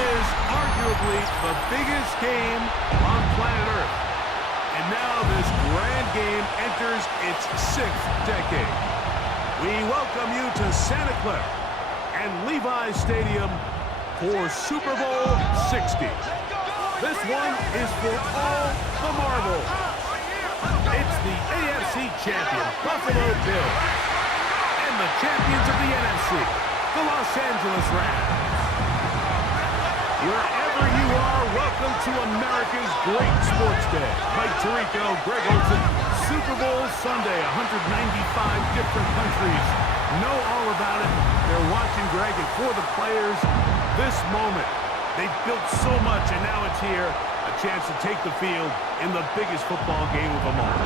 is arguably the biggest game on planet Earth. And now this grand game enters its 6th decade. We welcome you to Santa Clara and Levi's Stadium for Super Bowl 60. This one is for all the marbles. It's the AFC champion, Buffalo Bills, and the champions of the NFC, the Los Angeles Rams. Wherever you are, welcome to America's great sports day. Mike Tirico, Greg Olson, Super Bowl Sunday, 195 different countries know all about it. They're watching, Greg, and for the players, this moment. They've built so much, and now it's here. A chance to take the field in the biggest football game of them all.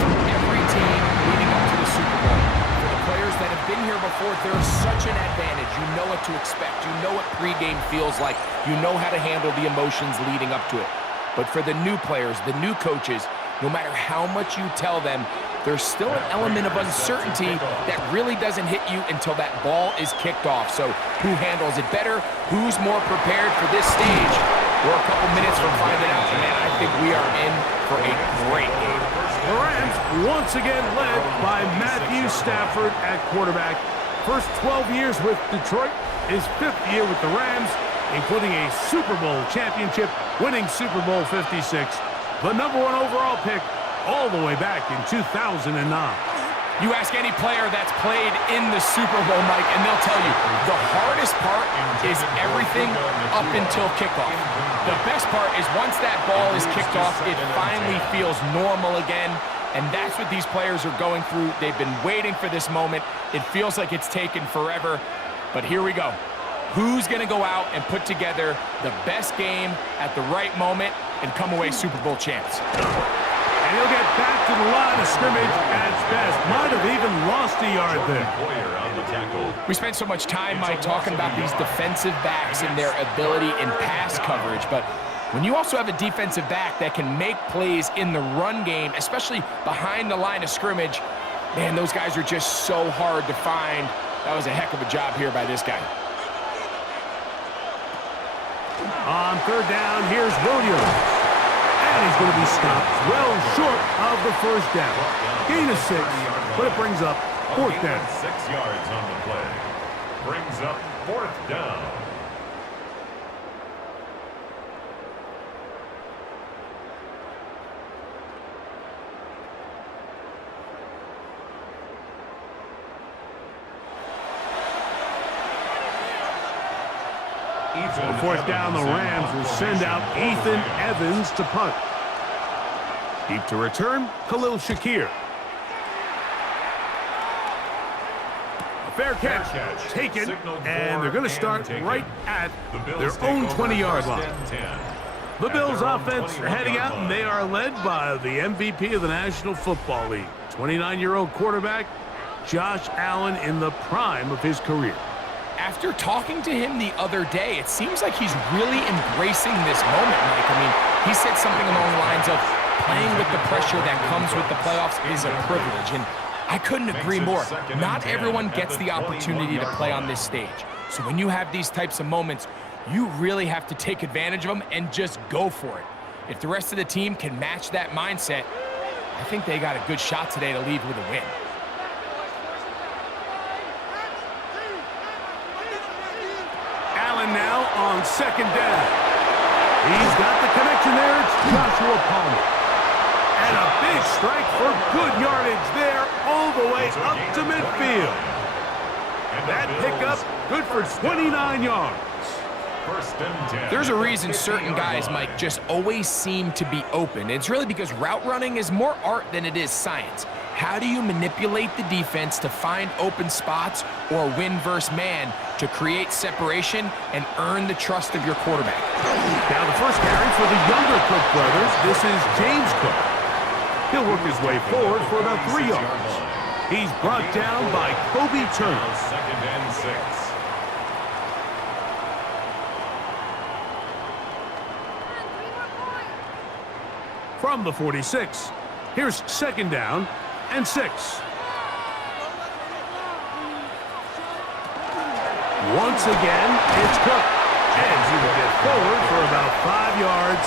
From every team leading up to the Super Bowl. For the players that have been here before, there's such an advantage. You know what to expect. You know what pregame feels like. You know how to handle the emotions leading up to it. But for the new players, the new coaches, no matter how much you tell them, there's still an element of uncertainty that really doesn't hit you until that ball is kicked off. So who handles it better? Who's more prepared for this stage? We're a couple minutes from finding out, and man, I think we are in for a great game. The Rams once again led by Matthew Stafford at quarterback. First 12 years with Detroit, his 5th year with the Rams, including a Super Bowl championship, winning Super Bowl 56. The #1 overall pick all the way back in 2009. You ask any player that's played in the Super Bowl, Mike, and they'll tell you the hardest part is everything up until kickoff. The best part is once that ball is kicked off, it finally feels normal again, and that's what these players are going through. They've been waiting for this moment. It feels like it's taken forever, but here we go. Who's going to go out and put together the best game at the right moment and come away Super Bowl champs? And he'll get back to the line of scrimmage at best. Might have even lost a yard there. We spent so much time, Mike, talking about these defensive backs and their ability in pass coverage. But when you also have a defensive back that can make plays in the run game, especially behind the line of scrimmage, man, those guys are just so hard to find. That was a heck of a job here by this guy. On 3rd down, here's Williams. And he's going to be stopped well short of the 1st down. Gain of 6, but it brings up 4th down. 6 yards on the play. Brings up 4th down. On 4th down, the Rams will send out Ethan Evans to punt. Deep to return, Khalil Shakir. A fair catch, taken, and they're going to start right at their own 20-yard line. The Bills offense heading out, and they are led by the MVP of the National Football League, 29-year-old quarterback Josh Allen in the prime of his career. After talking to him the other day, it seems like he's really embracing this moment, Mike. I mean, he said something along the lines of playing with the pressure that comes with the playoffs is a privilege, and I couldn't agree more. Not everyone gets the opportunity to play on this stage. So when you have these types of moments, you really have to take advantage of them and just go for it. If the rest of the team can match that mindset, I think they got a good shot today to leave with a win. Now on 2nd down. He's got the connection there. It's Joshua Palmer. And a big strike for good yardage there all the way up to midfield. That pickup good for 29 yards. There's a reason certain guys, Mike, just always seem to be open. It's really because route running is more art than it is science. How do you manipulate the defense to find open spots or win versus man to create separation and earn the trust of your quarterback? Now the first carry for the younger Cook brothers. This is James Cook. He'll work his way forward for about 3 yards. He's brought down by Kobe Turner. 2nd and 6. From the 46, here's 2nd down and 6. Once again, it's Cook. And he will get forward for about 5 yards.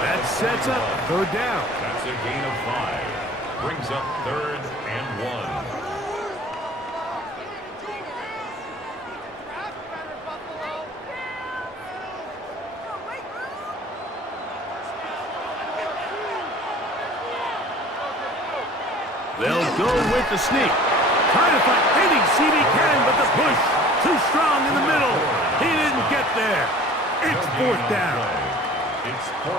That sets up third down. That's a gain of 5. Brings up 3rd and 1. They'll go with the sneak. Trying to find any seed he can, but the push too strong in the middle. He didn't get there. It's 4th down.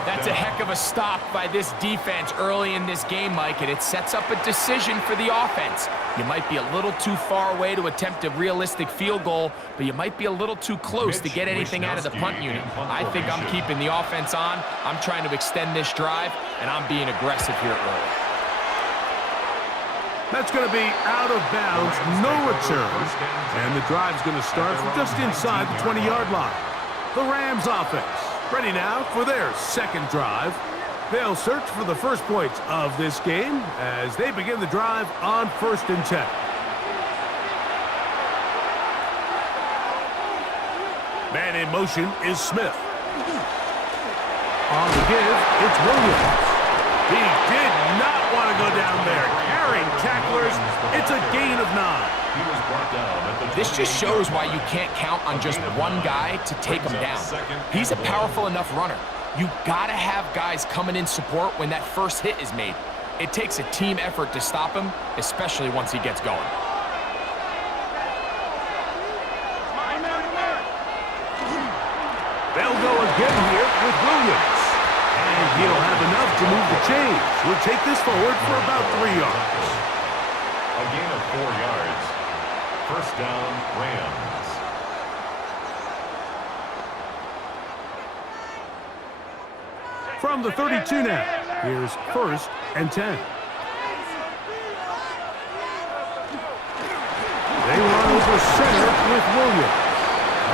That's a heck of a stop by this defense early in this game, Mike, and it sets up a decision for the offense. You might be a little too far away to attempt a realistic field goal, but you might be a little too close to get anything out of the punt unit. I think I'm keeping the offense on. I'm trying to extend this drive, and I'm being aggressive here early. That's going to be out of bounds, no return. And the drive's going to start from just inside the 20-yard line. The Rams offense ready now for their second drive. They'll search for the first points of this game as they begin the drive on 1st and 10. Man in motion is Smith. On the give, it's Williams. He did not want to go down there. Carrying tacklers, it's a gain of 9. This just shows why you can't count on just one guy to take him down. He's a powerful enough runner. You gotta have guys coming in support when that first hit is made. It takes a team effort to stop him, especially once he gets going. They'll go again here with Williams. And he'll have enough to move the chains. We'll take this forward for about 3 yards. A gain of 4 yards. 1st down, Rams. From the 32 now, here's 1st and 10. They run over center with Williams.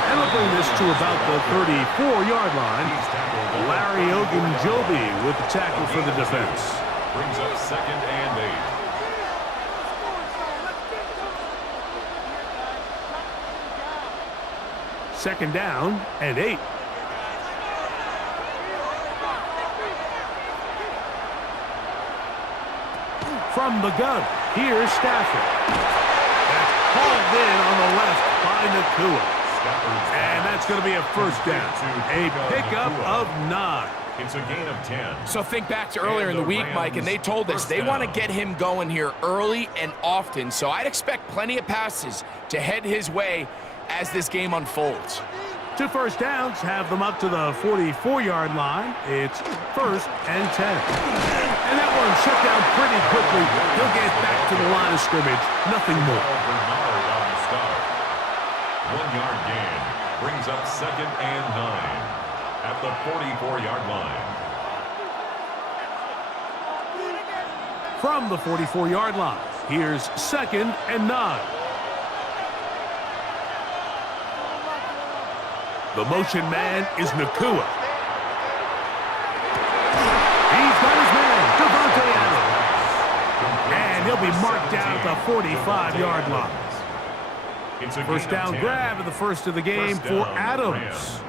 And they'll bring this to about the 34-yard line. Larry Ogunjobi with the tackle for the defense. Brings up 2nd and 8. Second down and 8. From the gun, here's Stafford. That's hauled in on the left by Nakua. And that's going to be a 1st down. A pickup of 9. It's a gain of 10. So think back to earlier in the week, Mike, and they told us they want to get him going here early and often. So I'd expect plenty of passes to head his way as this game unfolds. 2 first downs have them up to the 44-yard line. It's 1st and 10. And that one shut down pretty quickly. He'll get back to the line of scrimmage. Nothing more. 1 yard gain. Brings up 2nd and 9 at the 44-yard line. From the 44-yard line, here's 2nd and 9. The motion man is Nakua. He's got his man, Devontae Adams. And he'll be marked down at the 45-yard line. First down grab of the first of the game for Adams.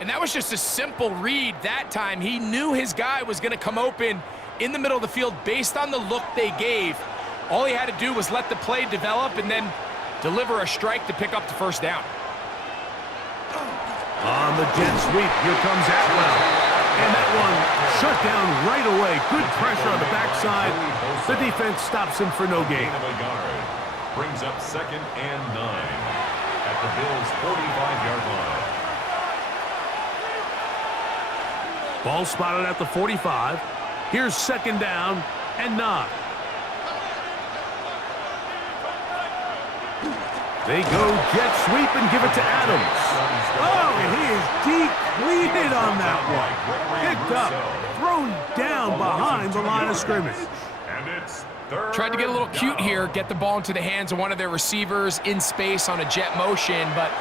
And that was just a simple read that time. He knew his guy was going to come open in the middle of the field based on the look they gave. All he had to do was let the play develop and then deliver a strike to pick up the 1st down. On the jet sweep, here comes Atwell. And that one shut down right away. Good pressure on the backside. The defense stops him for no gain. Brings up 2nd and 9 at the Bills' 45-yard line. Ball spotted at the 45. Here's 2nd down and 9. They go jet sweep and give it to Adams. Oh, he is depleted on that one. Picked up, thrown down behind the line of scrimmage. And it's 3rd. Tried to get a little cute here, get the ball into the hands of one of their receivers in space on a jet motion, but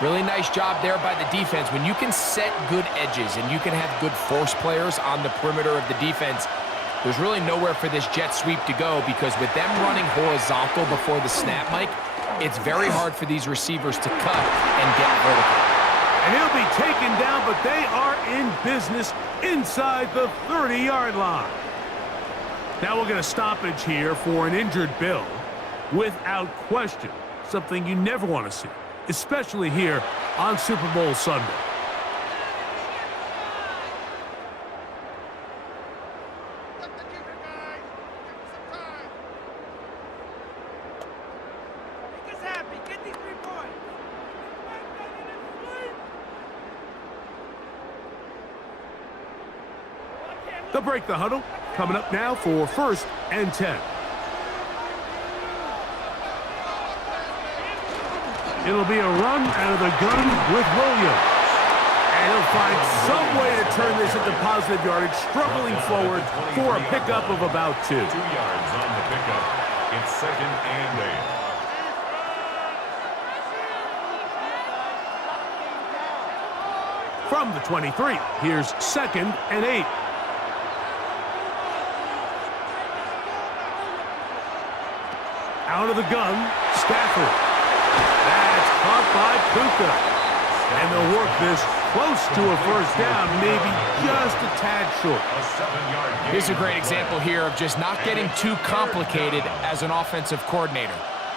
really nice job there by the defense. When you can set good edges and you can have good force players on the perimeter of the defense, there's really nowhere for this jet sweep to go because with them running horizontal before the snap, Mike, it's very hard for these receivers to cut and get vertical. And he'll be taken down, but they are in business inside the 30-yard line. Now we'll get a stoppage here for an injured Bill. Without question, something you never want to see, especially here on Super Bowl Sunday. They'll break the huddle. Coming up now for 1st and 10. It'll be a run out of the gun with Williams. And he'll find some way to turn this into positive yardage, struggling forward for a pickup of about 2. 2 yards on the pickup. It's 2nd and 8. From the 23, here's 2nd and 8. Out of the gun, Stafford. That's caught by Puka. And they'll work this close to a 1st down, maybe just a tad short. A 7-yard gain. Here's a great example here of just not getting too complicated as an offensive coordinator.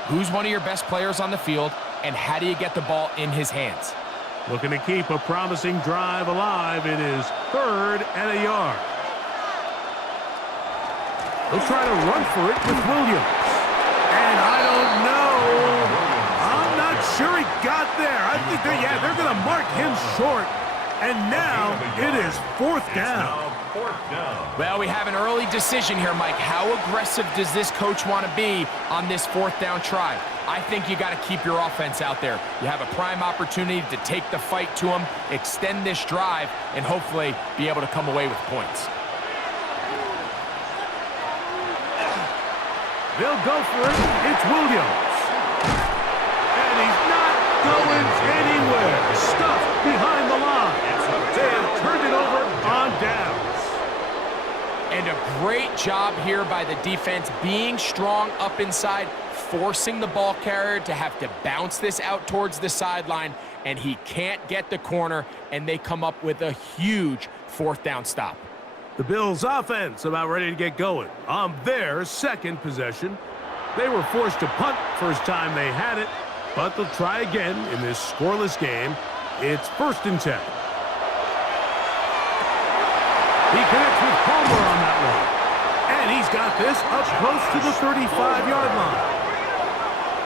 Who's one of your best players on the field, and how do you get the ball in his hands? Looking to keep a promising drive alive. It is 3rd and a yard. They'll try to run for it with Williams. And I don't know. I'm not sure he got there. I think they're going to mark him short. And now it is 4th down. Well, we have an early decision here, Mike. How aggressive does this coach want to be on this 4th down try? I think you got to keep your offense out there. You have a prime opportunity to take the fight to him, extend this drive, and hopefully be able to come away with points. They'll go for it. It's Williams. And he's not going anywhere. Stuffed behind the line. They have turned it over on downs. And a great job here by the defense, being strong up inside, forcing the ball carrier to have to bounce this out towards the sideline, and he can't get the corner, and they come up with a huge 4th down stop. The Bills' offense about ready to get going on their 2nd possession. They were forced to punt first time they had it, but they'll try again in this scoreless game. It's 1st and 10. He connects with Palmer on that one. And he's got this up close to the 35-yard line.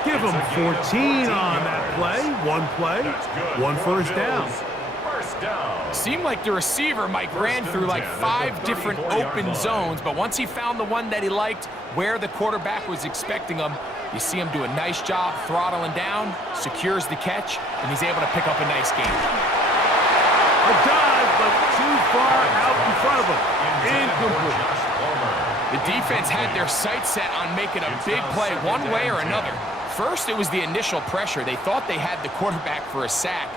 Give him 14 on that play. One play, 1 1st down. Seemed like the receiver, Mike, ran through like 5 different open zones, but once he found the one that he liked, where the quarterback was expecting him, you see him do a nice job throttling down, secures the catch, and he's able to pick up a nice game. A dive, but too far out in front of him. Incomplete. The defense had their sights set on making a big play one way or another. First, it was the initial pressure. They thought they had the quarterback for a sack.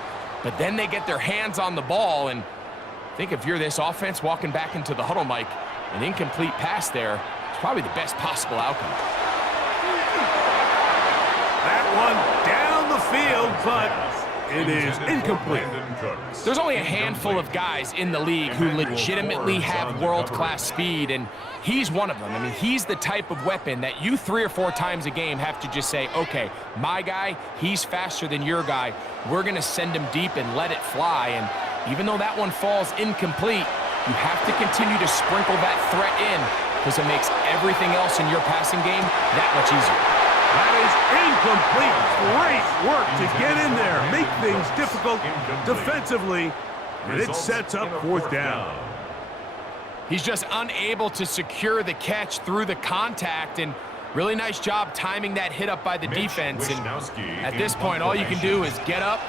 But then they get their hands on the ball, and I think if you're this offense walking back into the huddle, Mike, an incomplete pass there is probably the best possible outcome. That one down the field, but it is incomplete. There's only a handful of guys in the league who legitimately have world-class speed, and he's one of them. I mean, he's the type of weapon that you 3 or 4 times a game have to just say, okay, my guy, he's faster than your guy. We're going to send him deep and let it fly. And even though that one falls incomplete, you have to continue to sprinkle that threat in because it makes everything else in your passing game that much easier. That is incomplete. Great work to get in there, make things difficult defensively, and it sets up 4th down. He's just unable to secure the catch through the contact, and really nice job timing that hit up by the defense. And at this point, all you can do is get up,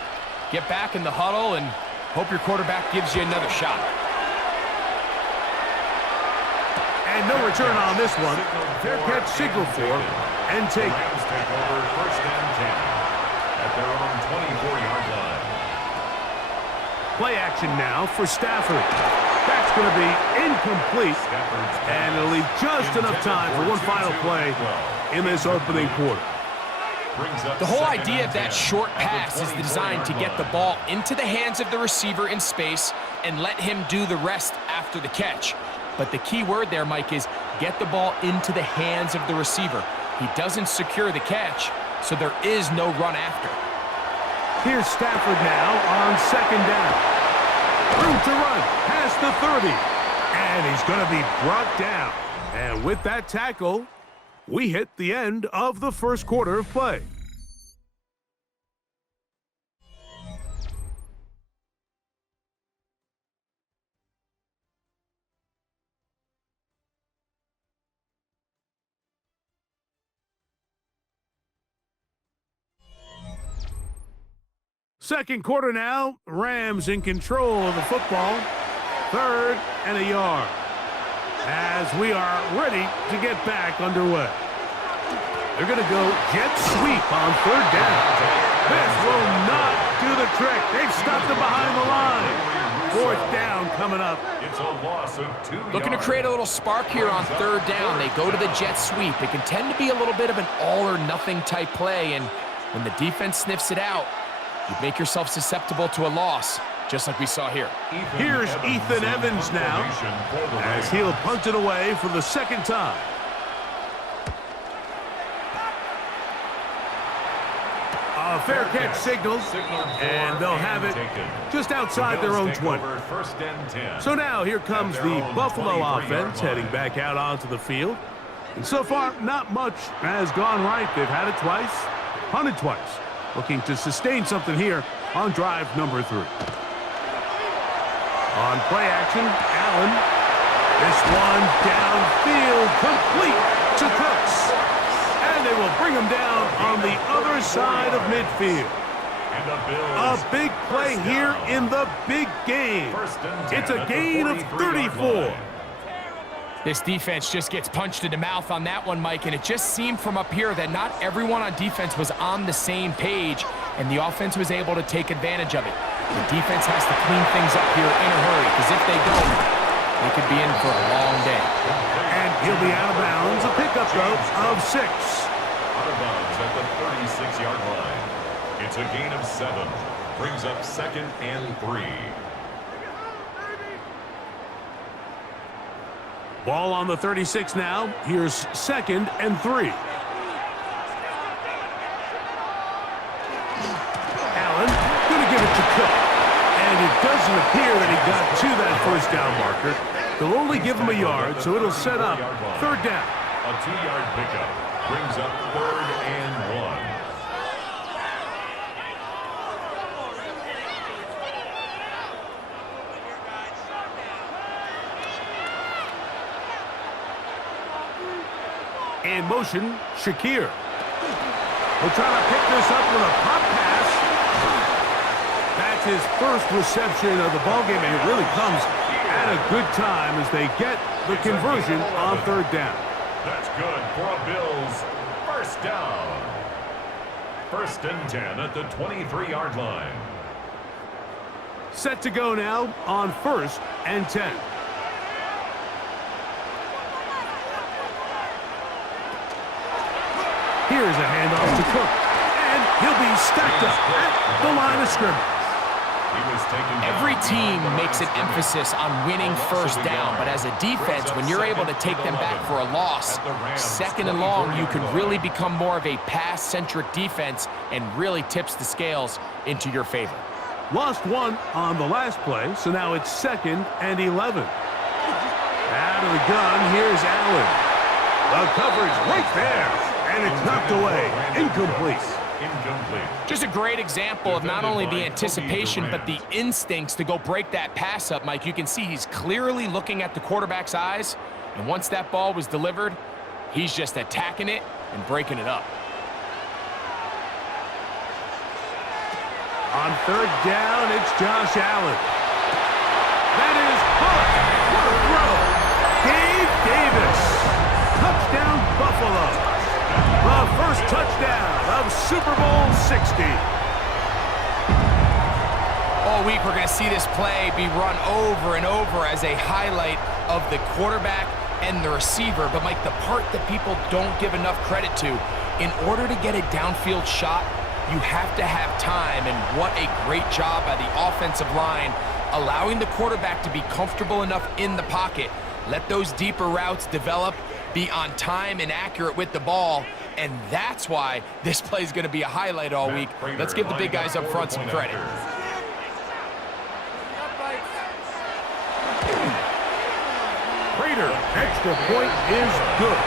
get back in the huddle, and hope your quarterback gives you another shot. And no return on this one. Fair catch signal for and take it. Take over 1st and 10 at their own 24-yard line. Play action now for Stafford. That's going to be incomplete, and it'll leave just enough time for one final play in this opening quarter. The whole idea of that short pass is designed to get the ball into the hands of the receiver in space and let him do the rest after the catch. But the key word there, Mike, is get the ball into the hands of the receiver. He doesn't secure the catch, so there is no run after. Here's Stafford now on second down. Room to run past the 30. And he's going to be brought down. And with that tackle, we hit the end of the first quarter of play. Second quarter now, Rams in control of the football. 3rd and a yard. As we are ready to get back underway. They're going to go jet sweep on 3rd down. This will not do the trick. They've stopped it behind the line. 4th down coming up. It's a loss of 2 yards. Looking to create a little spark here on 3rd down. They go to the jet sweep. It can tend to be a little bit of an all-or-nothing type play, and when the defense sniffs it out, you make yourself susceptible to a loss, just like we saw here. Here's Ethan Evans now, as he'll punt it away for the 2nd time. A fair catch signals, and they'll have it just outside their own 20. So now here comes the Buffalo offense heading back out onto the field. And so far, not much has gone right. They've had it twice, punted twice. Looking to sustain something here on drive number 3. On play action, Allen. This one downfield, complete to Cooks. And they will bring him down on the other side of midfield. A big play here in the big game. It's a gain of 34. This defense just gets punched in the mouth on that one, Mike, and it just seemed from up here that not everyone on defense was on the same page, and the offense was able to take advantage of it. The defense has to clean things up here in a hurry, because if they don't, they could be in for a long day. And he'll be out of bounds. A pickup, though, of 6. Out of bounds at the 36-yard line. It's a gain of 7. Brings up 2nd and 3. Ball on the 36 now. Here's 2nd and 3. Allen going to give it to Cook. And it doesn't appear that he got to that 1st down marker. They'll only give him a yard, so it'll set up 3rd down. A 2-yard pickup brings up 3rd and 1. In motion, Shakir. We'll try to pick this up with a pop pass. That's his first reception of the ballgame, and it really comes at a good time as they get the conversion on 3rd down. That's good for a Bills 1st down. 1st and 10 at the 23-yard line. Set to go now on 1st and 10. Here's a handoff to Cook, and he'll be stacked up at the line of scrimmage. Every team makes an emphasis on winning 1st down, but as a defense, when you're able to take them back for a loss, 2nd and long, you can really become more of a pass-centric defense and really tips the scales into your favor. Lost 1 on the last play, so now it's 2nd and 11. Out of the gun, here's Allen. The coverage right there. And it's knocked away. Incomplete. Just a great example of not only the anticipation, but the instincts to go break that pass up, Mike. You can see he's clearly looking at the quarterback's eyes, and once that ball was delivered, he's just attacking it and breaking it up. On 3rd down, it's Josh Allen. That is hard. What a throw. Gabe Davis. Touchdown, Buffalo. The first touchdown of Super Bowl 60. All week, we're going to see this play be run over and over as a highlight of the quarterback and the receiver. But, Mike, the part that people don't give enough credit to In order to get a downfield shot, you have to have time, and what a great job by the offensive line, allowing the quarterback to be comfortable enough in the pocket, let those deeper routes develop, be on time and accurate with the ball, and that's why this play is going to be a highlight all week. Let's give the big guys up front some credit. Prater, extra point is good.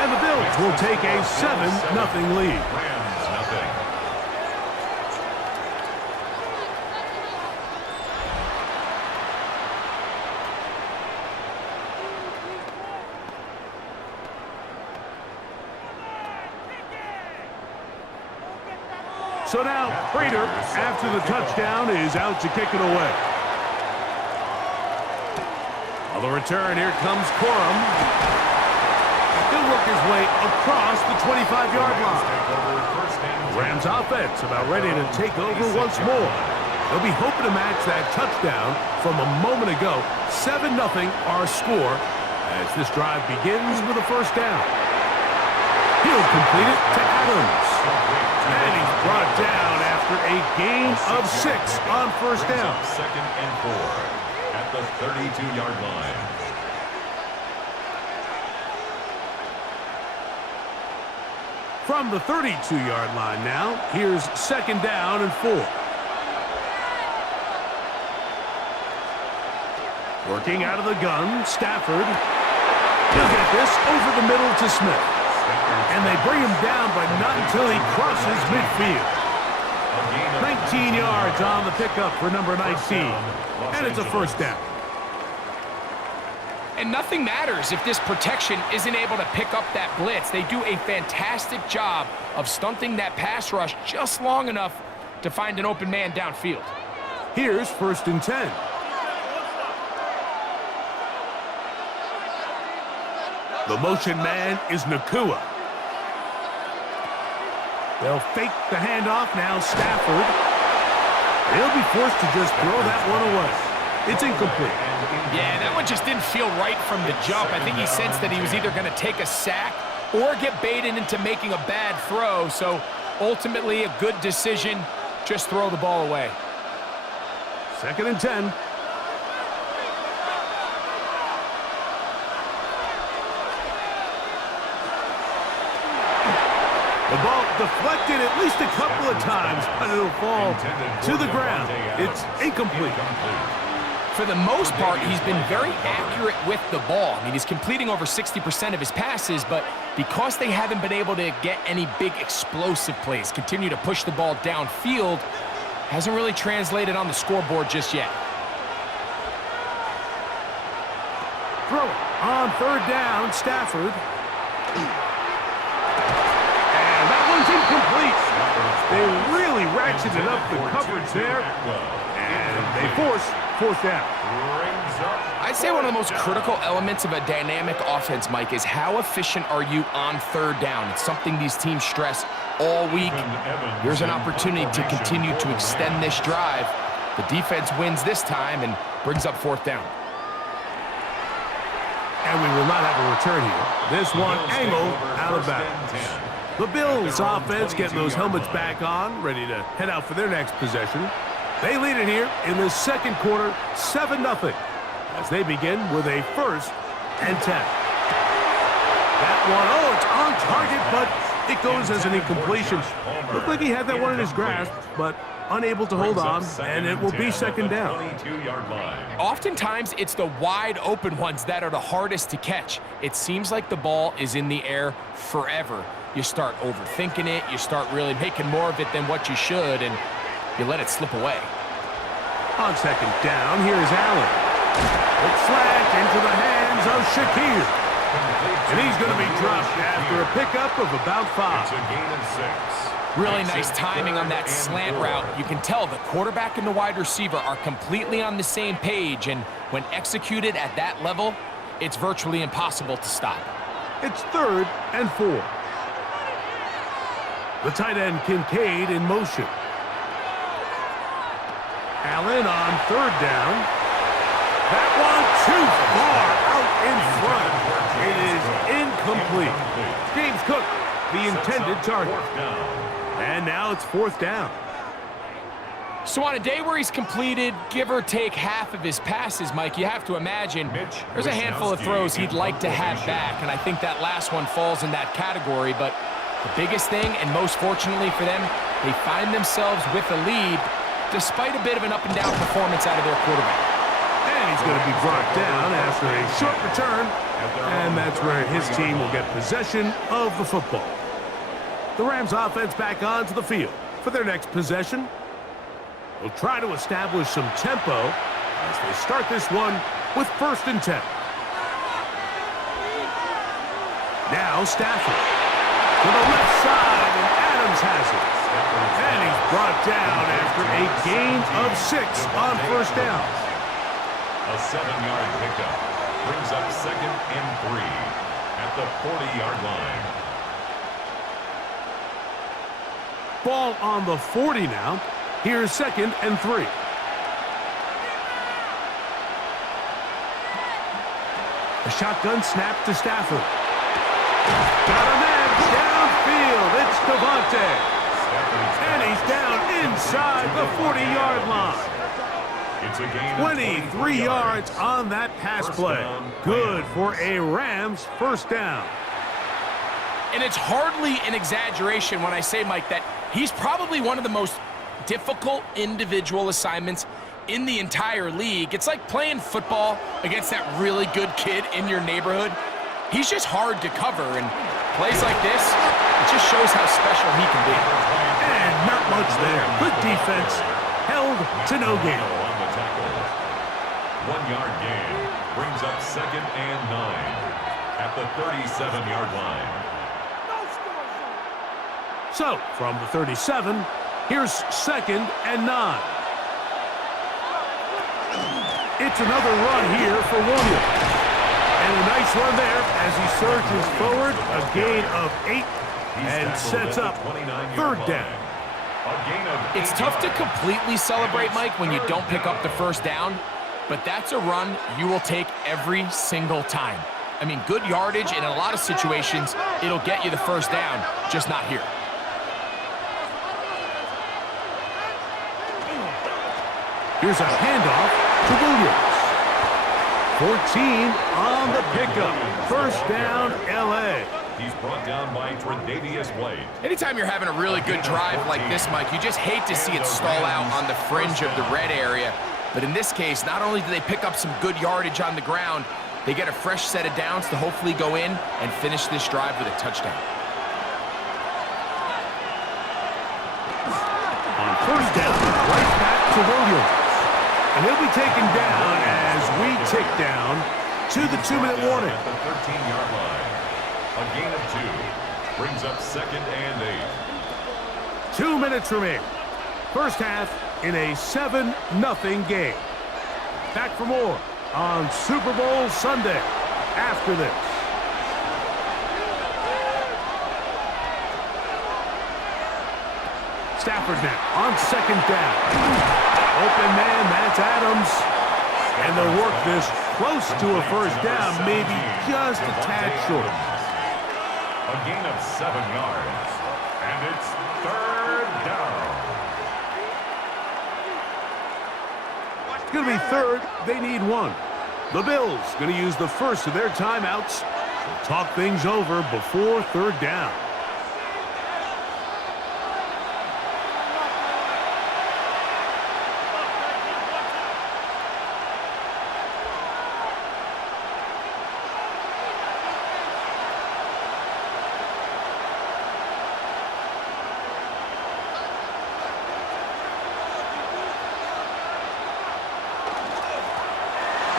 And the Bills will take a 7-0 lead. Rams nothing. So now, Prater, after the touchdown, is out to kick it away. On the return, here comes Corum. He'll work his way across the 25-yard line. Rams offense about ready to take over once more. They'll be hoping to match that touchdown from a moment ago. 7-0 our score as this drive begins with a first down. He'll complete it to Adams. And he's brought down after a gain of 6 on first down. 2nd and 4 at the 32-yard line. From the 32-yard line now, here's 2nd down and 4. Working out of the gun, Stafford. He'll get this over the middle to Smith. And they bring him down, but not until he crosses midfield. 19 yards on the pickup for number 19. And it's a first down. And nothing matters if this protection isn't able to pick up that blitz. They do a fantastic job of stunting that pass rush just long enough to find an open man downfield. Here's 1st and 10. The motion man is Nakua. They'll fake the handoff now, Stafford. He'll be forced to just throw that one away. It's incomplete. Yeah, that one just didn't feel right from the jump. I think he sensed that he was either going to take a sack or get baited into making a bad throw. So ultimately a good decision, just throw the ball away. 2nd and 10. The ball deflected at least a couple of times, but it'll fall to the ground. It's incomplete. For the most part, he's been very accurate with the ball. I mean, he's completing over 60% of his passes, but because they haven't been able to get any big explosive plays, continue to push the ball downfield, hasn't really translated on the scoreboard just yet. Throw it on 3rd down, Stafford. Incomplete. They really ratcheted up the coverage there, and they force 4th down. I'd say one of the most critical elements of a dynamic offense, Mike, is how efficient are you on 3rd down. It's something these teams stress all week. Here's an opportunity to continue to extend this drive. The defense wins this time and brings up 4th down. And we will not have a return here. This one angled out of bounds. The Bills offense getting those helmets back on, ready to head out for their next possession. They lead it here in the 2nd quarter, 7-0, as they begin with a 1st and 10. That one, oh, it's on target, but it goes as an incompletion. Looked like he had that one in his grasp, but unable to hold on, and it will be 2nd down. Oftentimes, it's the wide open ones that are the hardest to catch. It seems like the ball is in the air forever. You start overthinking it, you start really making more of it than what you should, and you let it slip away. On 2nd down, here's Allen. It's slant into the hands of Shakir. And he's going to be dropped after a pickup of about 5. It's a gain of 6. Really nice timing on that slant route. You can tell the quarterback and the wide receiver are completely on the same page, and when executed at that level, it's virtually impossible to stop. It's 3rd and 4. The tight end Kincaid in motion. Allen on 3rd down. That one too far out in front. It is incomplete. James Cook the intended target. And now it's 4th down. So on a day where he's completed, give or take half of his passes, Mike, you have to imagine there's a handful of throws he'd like to have back, and I think that last one falls in that category. But the biggest thing, and most fortunately for them, they find themselves with a lead despite a bit of an up-and-down performance out of their quarterback. And he's going to be brought down after a short return, and that's where his team will get possession of the football. The Rams offense back onto the field for their next possession. They'll try to establish some tempo as they start this one with 1st and 10. Now Stafford to the left side, and Adams has it. And he's brought down after a gain of 6 on 1st down. A 7-yard pickup brings up 2nd and 3 at the 40-yard line. Ball on the 40 now. Here's 2nd and 3. A shotgun snap to Stafford. Got a man downfield. It's Devontae. And he's down inside the 40-yard line. It's a gain of 23 yards on that pass play. Good for a Rams 1st down. And it's hardly an exaggeration when I say, Mike, that he's probably one of the most difficult individual assignments in the entire league. It's like playing football against that really good kid in your neighborhood. He's just hard to cover, and plays like this, it just shows how special he can be. And not much there. Good defense. Held to no gain. 1-yard gain brings up 2nd and 9 at the 37-yard line. So, from the 37, here's 2nd and 9. It's another run here for Williams. And a nice run there as he surges forward, a gain of 8, and sets up 3rd down. It's tough to completely celebrate, Mike, when you don't pick up the 1st down, but that's a run you will take every single time. I mean, good yardage, and in a lot of situations, it'll get you the 1st down, just not here. Here's a handoff to Williams. 14 on the pickup. 1st down, L.A. He's brought down by Tre'Davious White. Anytime you're having a really good drive like this, Mike, you just hate to see it stall out on the fringe of the red area. But in this case, not only do they pick up some good yardage on the ground, they get a fresh set of downs to hopefully go in and finish this drive with a touchdown. On 1st down, right back to Williams. And he'll be taken down as we tick down to the 2-minute warning. At the 13-yard line. A gain of 2 brings up 2nd and 8. 2 minutes remaining. 1st half in a 7-0 game. Back for more on Super Bowl Sunday after this. Stafford now on 2nd down. Open man, that's Adams. And they'll work this close to a 1st down, maybe just a tad short. A gain of 7 yards. And it's 3rd down. It's going to be 3rd. They need 1. The Bills going to use the first of their timeouts. They'll talk things over before 3rd down.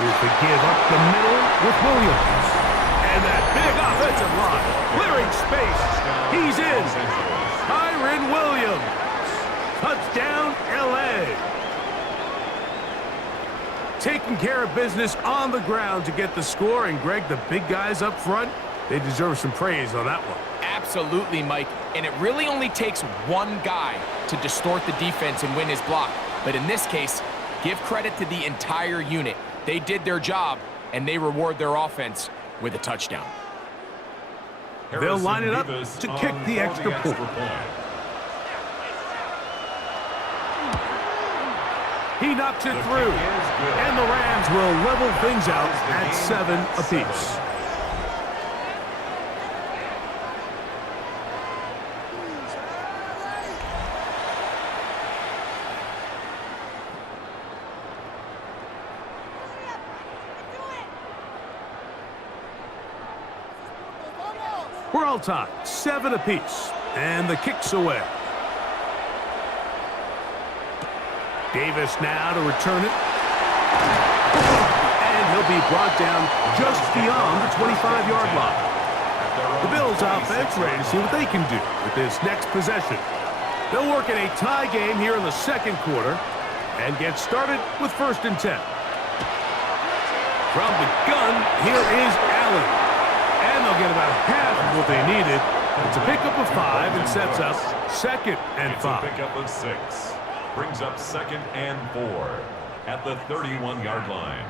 Here's the give up the middle with Williams. And that big offensive line clearing space. He's in. Kyren Williams. Touchdown, L.A. Taking care of business on the ground to get the score. And, Greg, the big guys up front, they deserve some praise on that one. Absolutely, Mike. And it really only takes one guy to distort the defense and win his block. But in this case, give credit to the entire unit. They did their job, and they reward their offense with a touchdown. They'll line it up to kick the extra point. He knocks it through, and the Rams will level things out at 7 apiece. We're all tied, 7 apiece, and the kick's away. Davis now to return it. And he'll be brought down just beyond the 25-yard line. The Bills offense ready to see what they can do with this next possession. They'll work in a tie game here in the second quarter and get started with 1st and 10. From the gun, here is Allen. And they'll get about half of what they needed. It's a pickup of 5 and sets up 2nd and 5. It's a pickup of 6. Brings up 2nd and 4 at the 31-yard line.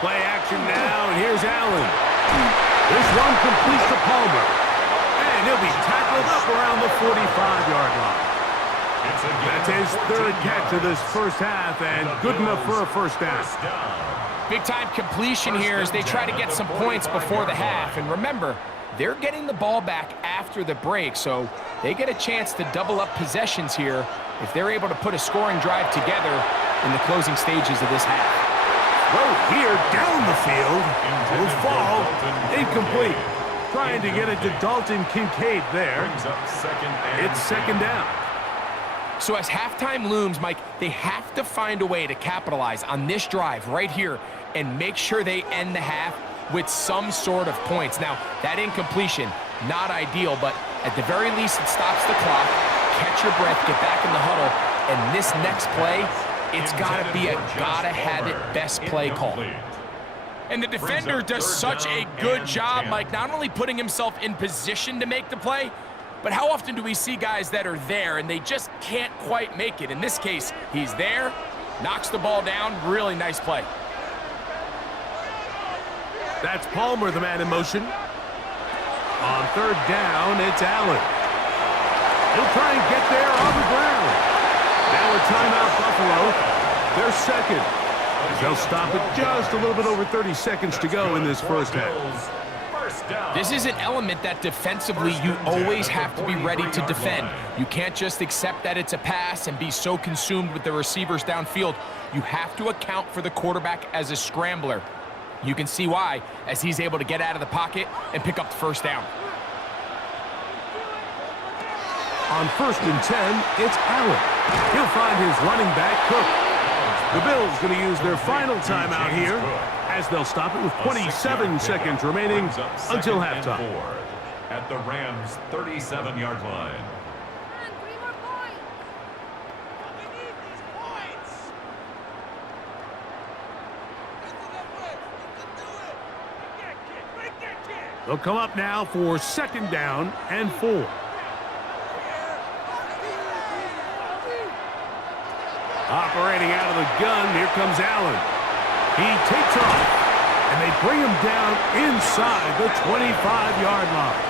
Play action now, and here's Allen. This one completes to Palmer. And he'll be tackled up around the 45-yard line. That's his 3rd catch of this first half, and good enough for a first down. Big-time completion here as they try to get some points before the half. And remember, they're getting the ball back after the break, so they get a chance to double up possessions here if they're able to put a scoring drive together in the closing stages of this half. Throw here down the field. Will fall. Incomplete. Trying to get it to Dalton Kincaid there. It's 2nd down. So as halftime looms, Mike, they have to find a way to capitalize on this drive right here and make sure they end the half with some sort of points. Now, that incompletion, not ideal, but at the very least, it stops the clock. Catch your breath, get back in the huddle, and this next play, it's got to be a gotta-have-it best play call. And the defender does such a good job, Mike, not only putting himself in position to make the play, but how often do we see guys that are there and they just can't quite make it? In this case, he's there, knocks the ball down, really nice play. That's Palmer, the man in motion. On 3rd down, it's Allen. He'll try and get there on the ground. Now a timeout, Buffalo. They're 2nd. They'll stop it just a little bit over 30 seconds to go in this first half. This is an element that defensively you always have to be ready to defend. You can't just accept that it's a pass and be so consumed with the receivers downfield. You have to account for the quarterback as a scrambler. You can see why as he's able to get out of the pocket and pick up the 1st down. On 1st and 10, it's Allen. He'll find his running back, Cook. The Bills going to use their final timeout here as they'll stop it with 27 seconds remaining until halftime. At the Rams' 37-yard line. They'll come up now for 2nd down and 4. Operating out of the gun, here comes Allen. He takes off, and they bring him down inside the 25-yard line.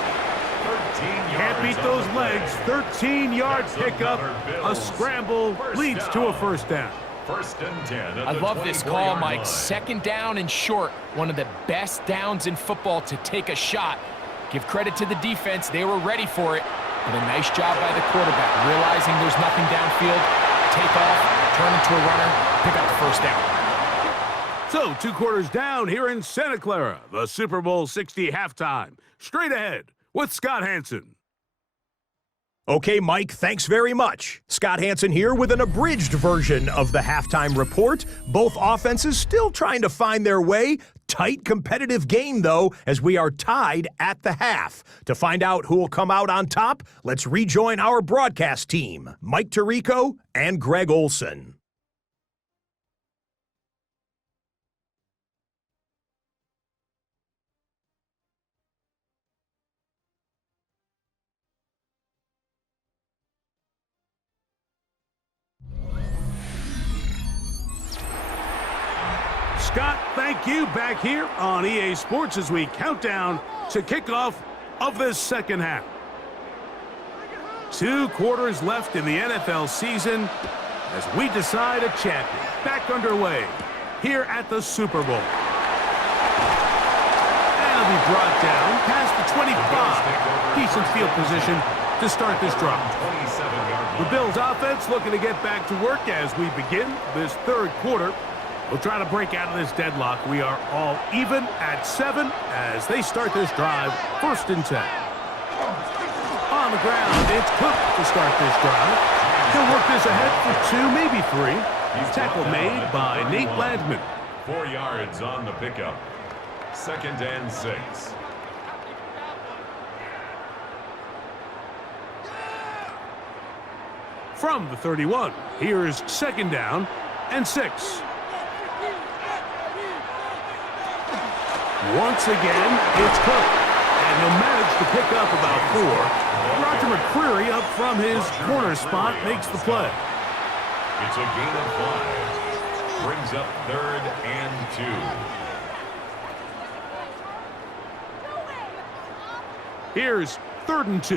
Can't beat those legs. 13-yard pickup. A scramble leads to a 1st down. 1st and 10. I love this call, Mike. 2nd down and short. One of the best downs in football to take a shot. Give credit to the defense. They were ready for it. But a nice job by the quarterback, realizing there's nothing downfield. Take off, turn into a runner, pick up the 1st down. So, 2 quarters down here in Santa Clara, the Super Bowl 60 halftime. Straight ahead with Scott Hanson. Okay, Mike, thanks very much. Scott Hanson here with an abridged version of the halftime report. Both offenses still trying to find their way. Tight competitive game, though, as we are tied at the half. To find out who will come out on top, let's rejoin our broadcast team, Mike Tirico and Greg Olson. Scott, thank you. Back here on EA Sports as we count down to kickoff of this second half. 2 quarters left in the NFL season as we decide a champion. Back underway here at the Super Bowl. And it'll be brought down past the 25. Decent field position to start this drive. The Bills offense looking to get back to work as we begin this third quarter. We'll try to break out of this deadlock. We are all even at 7 as they start this drive. 1st and 10. On the ground, it's Cook to start this drive. He'll work this ahead for 2, maybe 3. Tackle made by Nate Landman. 4 yards on the pickup. 2nd and 6. From the 31, here's 2nd down and 6. Once again, it's Cook, and he'll manage to pick up about 4. Roger McCreary up from his corner spot makes the play. It's a gain of 5. Brings up 3rd and 2. Here's 3rd and 2.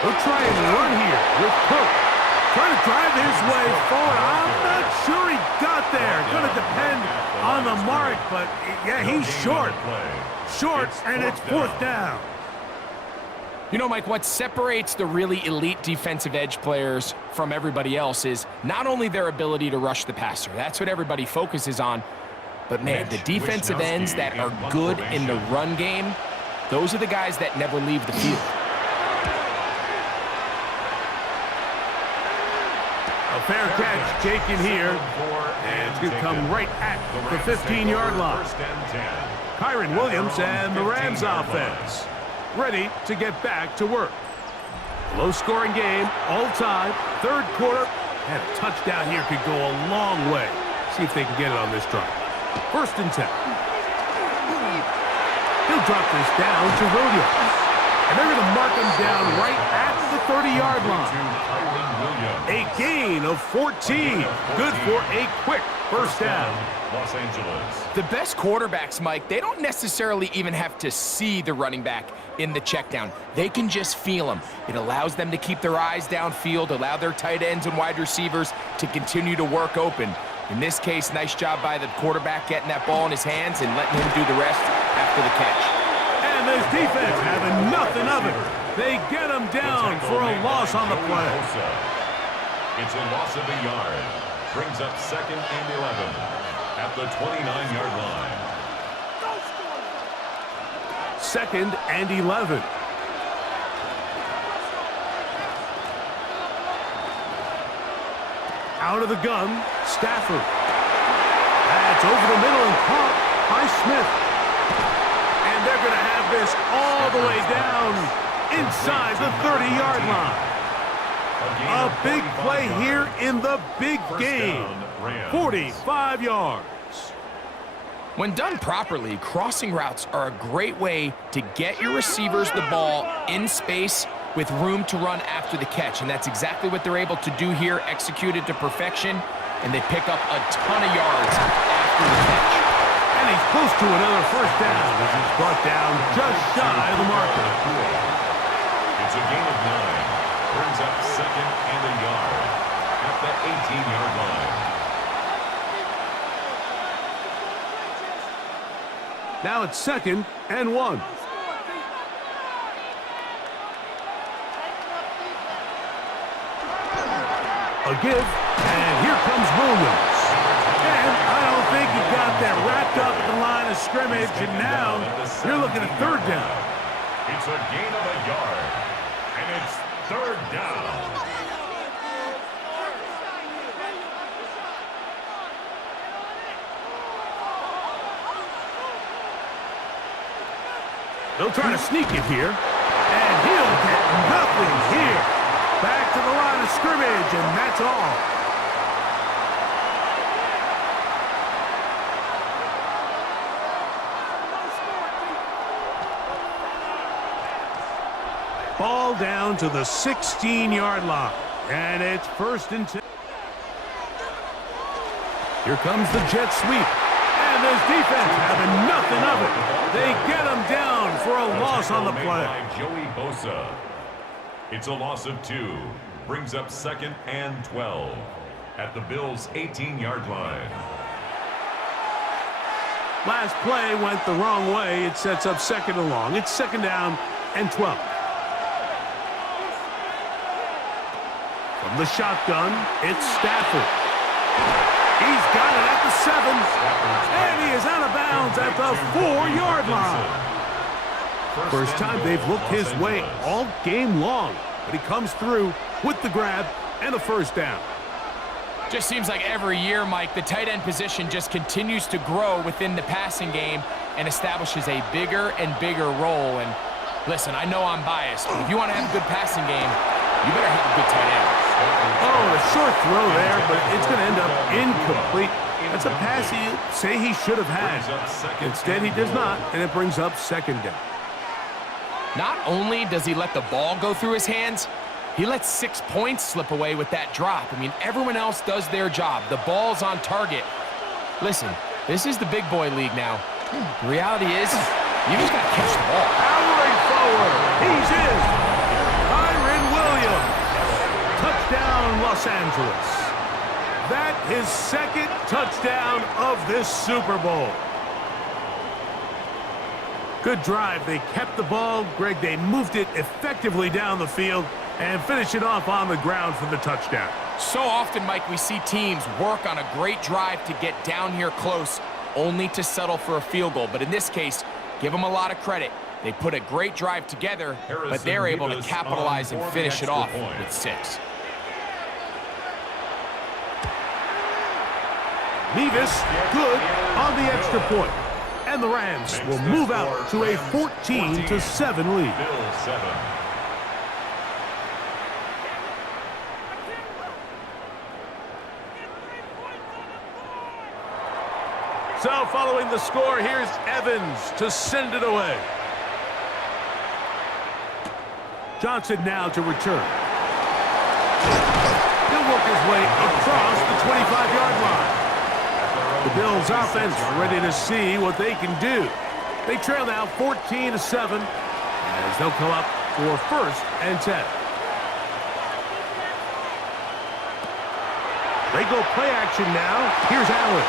He'll try and run here with Cook. Trying to drive his way forward. I'm not sure he got there. Going to depend on the mark, but yeah, he's short. Short, and it's 4th down. You know, Mike, what separates the really elite defensive edge players from everybody else is not only their ability to rush the passer. That's what everybody focuses on. But, man, the defensive ends that are good in the run game, those are the guys that never leave the field. A fair catch taken here, and it's going to come right at the 15-yard line. Kyron Williams and the Rams offense ready to get back to work. Low-scoring game, all time, 3rd quarter, and a touchdown here could go a long way. See if they can get it on this drive. 1st and 10. He'll drop this down to Williams, and they're going to mark him down right at the 30-yard line. A gain of 14. Good for a quick 1st down. Los Angeles. The best quarterbacks, Mike, they don't necessarily even have to see the running back in the check down. They can just feel him. It allows them to keep their eyes downfield, allow their tight ends and wide receivers to continue to work open. In this case, nice job by the quarterback getting that ball in his hands and letting him do the rest after the catch. And this defense having nothing of it. They get him down for a loss on the play. It's a loss of a yard. Brings up 2nd and 11 at the 29-yard line. 2nd and 11. Out of the gun, Stafford. That's over the middle and caught by Smith. And they're going to have this all the way down inside the 30-yard line. A big play here in the big game. 45 yards. When done properly, crossing routes are a great way to get your receivers the ball in space with room to run after the catch. And that's exactly what they're able to do here, executed to perfection. And they pick up a ton of yards after the catch. And he's close to another 1st down as he's brought down just shy of the marker. It's a gain of 9. Brings up 2nd and a yard at the 18-yard line. Now it's 2nd and 1. A give, and here comes Williams. And I don't think he got that wrapped up at the line of scrimmage, and now you're looking at 3rd down. It's a gain of a yard, and it's 3rd down. They'll try to sneak it here, and he'll get nothing here. Back to the line of scrimmage, and that's all. Ball down to the 16-yard line, and it's 1st and 10. Here comes the jet sweep. And this defense having nothing of it. They get him down for a loss on the play. By Joey Bosa. It's a loss of 2. Brings up 2nd and 12 at the Bills' 18-yard line. Last play went the wrong way. It sets up 2nd and long. It's 2nd down and 12. From the shotgun, it's Stafford. He's got it at the 7. And he is out of bounds at the 4-yard line. First time they've looked his way all game long. But he comes through with the grab and a first down. Just seems like every year, Mike, the tight end position just continues to grow within the passing game and establishes a bigger and bigger role. And listen, I know I'm biased, but if you want to have a good passing game, you better have a good tight end. Oh, a short throw there, but it's going to end up incomplete. That's a pass he say he should have had. Instead, he does not, and it brings up 2nd down. Not only does he let the ball go through his hands, he lets 6 points slip away with that drop. I mean, everyone else does their job. The ball's on target. Listen, this is the big boy league now. The reality is, you just got to catch the ball. Powering forward. He's in. Kyren Williams. Touchdown, Los Angeles. That his 2nd touchdown of this Super Bowl. Good drive. They kept the ball. Greg, they moved it effectively down the field and finish it off on the ground for the touchdown. So often, Mike, we see teams work on a great drive to get down here close, only to settle for a field goal. But in this case, give them a lot of credit. They put a great drive together, but they're able to capitalize and finish it off with 6. Nevis, good on the extra point. And the Rams will move out to a 14-7 lead. Bills 7. So following the score, here's Evans to send it away. Johnson now to return. He'll work his way across the 25-yard line. The Bills offense ready to see what they can do. They trail now 14-7 as they'll come up for 1st and 10. They go play action now. Here's Allen.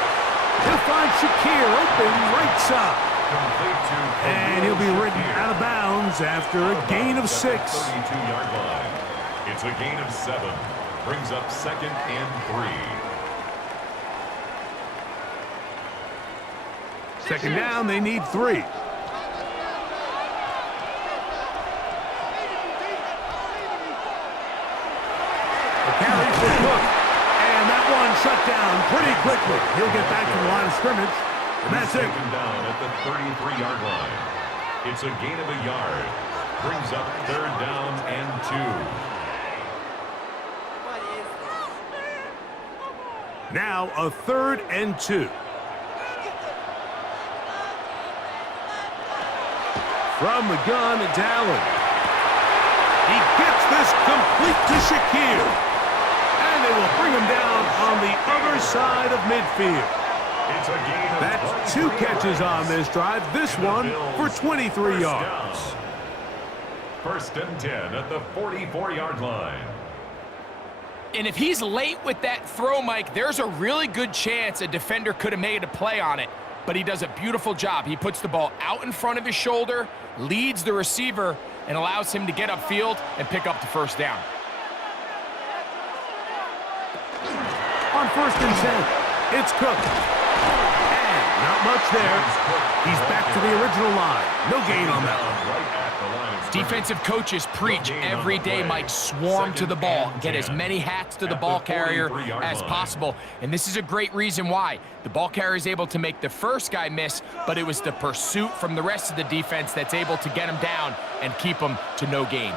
He'll find Shakir open right side. And he'll be ridden out of bounds after a gain of 6. 32-yard line. It's a gain of 7. Brings up 2nd and 3. 2nd down, they need 3. The carry for Cook. And that one shut down pretty quickly. He'll get back to the line of scrimmage. And that's it. 2nd down at the 33-yard line. It's a gain of a yard. Brings up 3rd down and 2. Now a 3rd and 2. From the gun, it's Allen. He gets this complete to Shakir. And they will bring him down on the other side of midfield. It's a gain of That's 2 catches on this drive. This one for 23 yards. 1st and 10 at the 44-yard line. And if he's late with that throw, Mike, there's a really good chance a defender could have made a play on it. But he does a beautiful job. He puts the ball out in front of his shoulder, leads the receiver, and allows him to get upfield and pick up the 1st down. On 1st and 10, it's Cook. And not much there. He's back to the original line. No gain on that one. Defensive coaches preach every day, Mike, swarm to the ball. Get as many hats to the ball carrier as possible. And this is a great reason why. The ball carrier is able to make the first guy miss, but it was the pursuit from the rest of the defense that's able to get him down and keep him to no gain.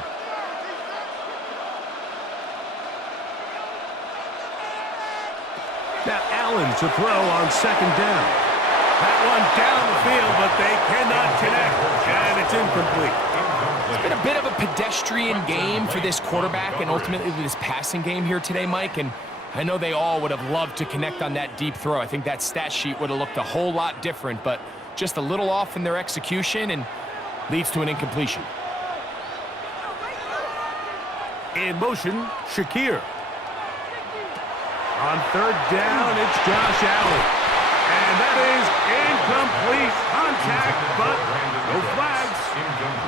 Now Allen to throw on 2nd down. That one down the field, but they cannot connect, and it's incomplete. It's been a bit of a pedestrian game for this quarterback and ultimately this passing game here today, Mike. And I know they all would have loved to connect on that deep throw. I think that stat sheet would have looked a whole lot different, but just a little off in their execution and leads to an incompletion. In motion, Shakir. On third down, it's Josh Allen. And that is incomplete. Contact, but no flags.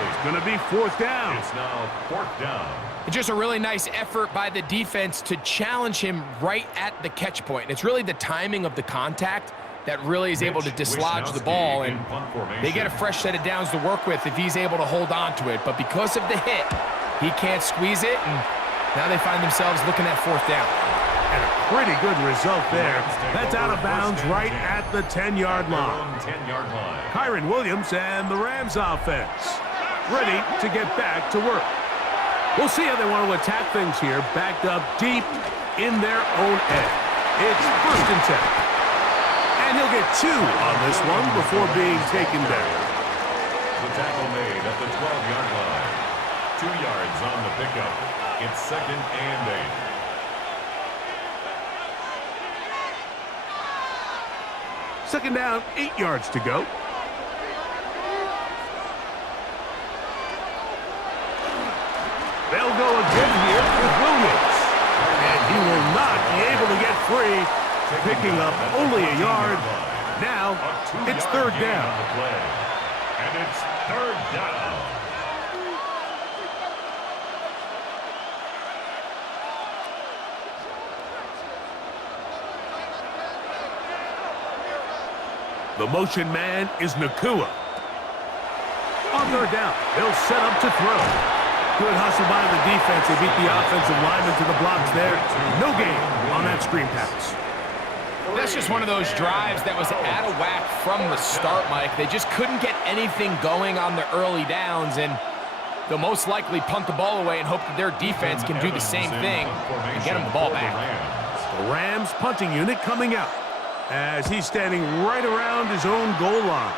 It's going to be fourth down. It's now fourth down. Just a really nice effort by the defense to challenge him right at the catch point. It's really the timing of the contact that really is able to dislodge the ball, and they get a fresh set of downs to work with if he's able to hold on to it. But because of the hit, he can't squeeze it, and now they find themselves looking at fourth down. And a pretty good result there. That's out of bounds right at the 10-yard line. Kyron Williams and the Rams offense ready to get back to work. We'll see how they want to attack things here, backed up deep in their own end. It's first and 10. And he'll get 2 on this one before being taken down. The tackle made at the 12-yard line. 2 yards on the pickup. It's second and 8. Second down, 8 yards to go. They'll go again here with Williams. And he will not be able to get free, picking up only a yard. Now, it's third down. And it's third down. The motion man is Nakua. On third down, they'll set up to throw. Good hustle by the defense. They beat the offensive lineman to the blocks there. No gain on that screen pass. That's just one of those drives that was out of whack from the start, Mike. They just couldn't get anything going on the early downs, and they'll most likely punt the ball away and hope that their defense can do the same thing and get them the ball back. The Rams punting unit coming out as he's standing right around his own goal line.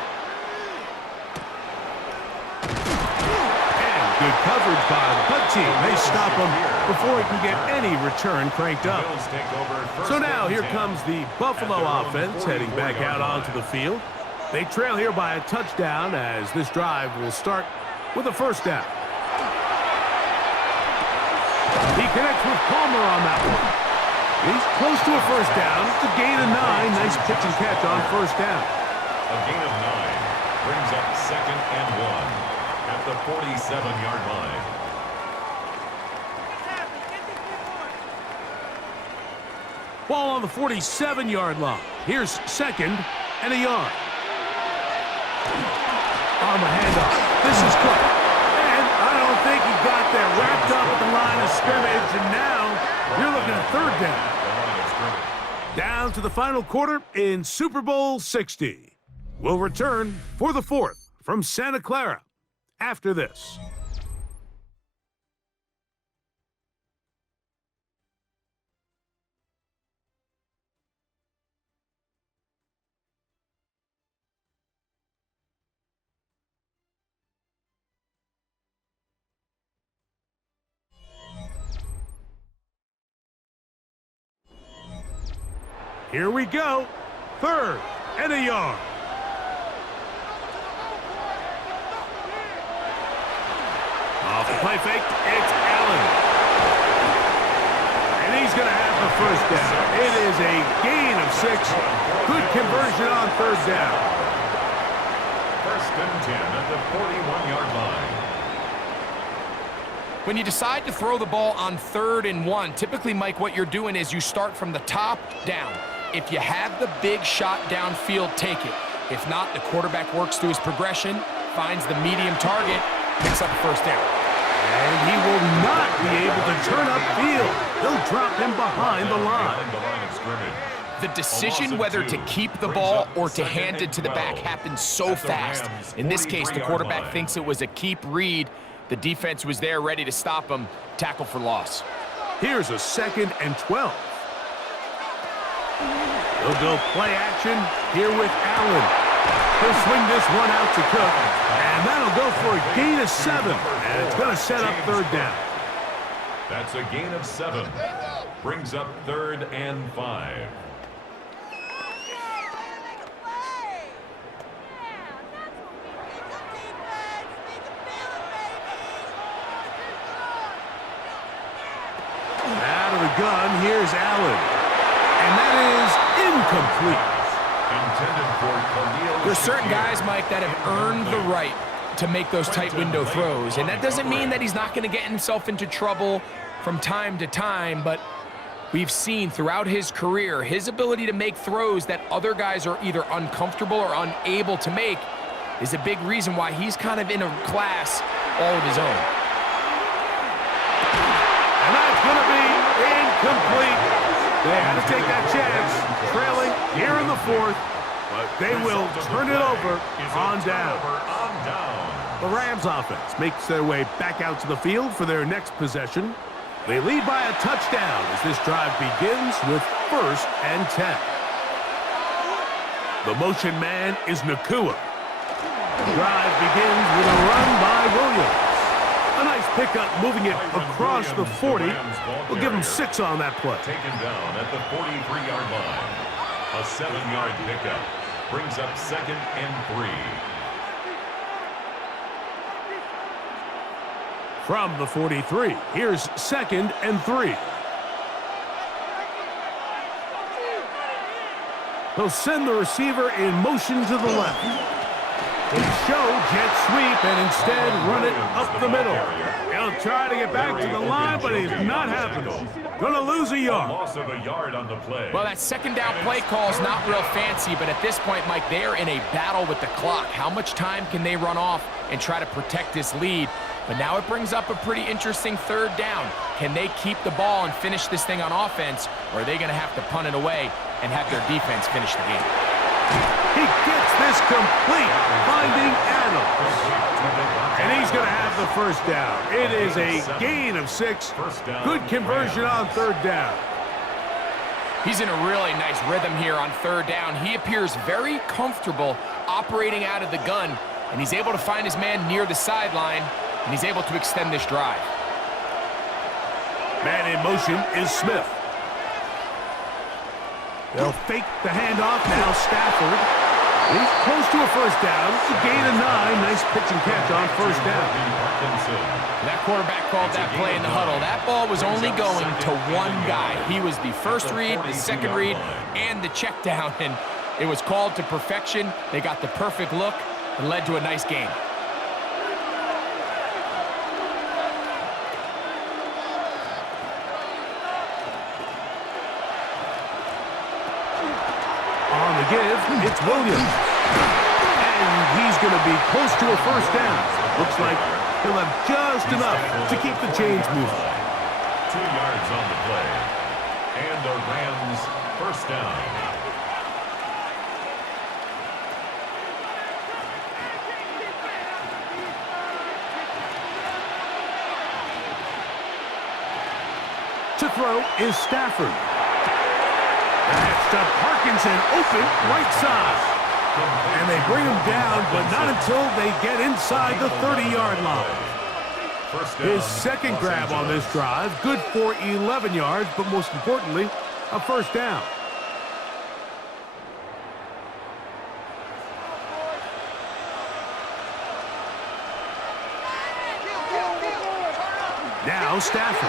Good coverage by the punt team. They stop him before he can get any return cranked up. So now here comes the Buffalo offense heading back out onto the field. They trail here by a touchdown as this drive will start with a first down. He connects with Palmer on that one. He's close to a first down. It's a gain of 9. Nice pitch and catch on first down. A gain of 9 brings up second and 1. At the 47-yard line. Ball on the 47-yard line. Here's second and a yard. On the handoff. This is Cook. And I don't think he got there. Wrapped up at the line of scrimmage, and now you're looking at third down. Down to the final quarter in Super Bowl 60. We'll return for the fourth from Santa Clara after this. Here we go. Third and a yard. Off the play fake, it's Allen. And he's going to have the first down. It is a gain of 6. Good conversion on third down. First and 10 at the 41-yard line. When you decide to throw the ball on 3rd and 1, typically, Mike, what you're doing is you start from the top down. If you have the big shot downfield, take it. If not, the quarterback works through his progression, finds the medium target, picks up first down. And he will not be able to turn upfield. They'll drop him behind the line. The decision whether to keep the ball or to hand it to the back happens so fast. In this case, the quarterback thinks it was a keep read. The defense was there ready to stop him. Tackle for loss. Here's a 2nd and 12. He'll go play action here with Allen. He'll swing this one out to Cook. And that'll go for a gain of 7. And it's going to set up third down. That's a gain of 7. Brings up 3rd and 5. Out of the gun, here's Allen. And that is incomplete. There's certain guys, Mike, that have earned the right to make those tight window throws. And that doesn't mean that he's not going to get himself into trouble from time to time, but we've seen throughout his career his ability to make throws that other guys are either uncomfortable or unable to make is a big reason why he's kind of in a class all of his own. And that's going to be incomplete. They had to take that chance, trailing here in the 4th, but they will turn it over on down. The Rams offense makes their way back out to the field for their next possession. They lead by a touchdown as this drive begins with 1st and 10. The motion man is Nakua. The drive begins with a run by Williams. A nice pickup moving it across the 40. We'll give him 6 on that play. Taken down at the 43-yard line. A 7-yard pickup brings up 2nd and 3. From the 43, here's 2nd and 3. They'll send the receiver in motion to the left. They show jet sweep and instead run it up the middle. He'll try to get back to the line, but he's not happening. Gonna lose a yard. Loss of a yard on the play. Well, that 2nd down play call is not real fancy, but at this point, Mike, they are in a battle with the clock. How much time can they run off and try to protect this lead? But now it brings up a pretty interesting 3rd down. Can they keep the ball and finish this thing on offense, or are they going to have to punt it away and have their defense finish the game? He gets this complete, finding Adams. And he's going to have the 1st down. It is a gain of 6. Good conversion on 3rd down. He's in a really nice rhythm here on 3rd down. He appears very comfortable operating out of the gun, and he's able to find his man near the sideline, and he's able to extend this drive. Man in motion is Smith. They'll fake the handoff now. Stafford. He's close to a 1st down. It's a gain of 9. Nice pitch and catch on 1st down. That quarterback called that play in the huddle. That ball was only going to one guy. He was the 1st read, the 2nd read, and the check down, and it was called to perfection. They got the perfect look and led to a nice game. On the give, it's Williams. And he's going to be close to a 1st down. Looks like he'll have just enough to keep the chains moving. 2 yards on the play. And the Rams 1st down. To throw is Stafford. That's to Parkinson, open right side. And they bring him down, but not until they get inside the 30-yard line. His 2nd grab on this drive, good for 11 yards, but most importantly, a 1st down. Now Stafford.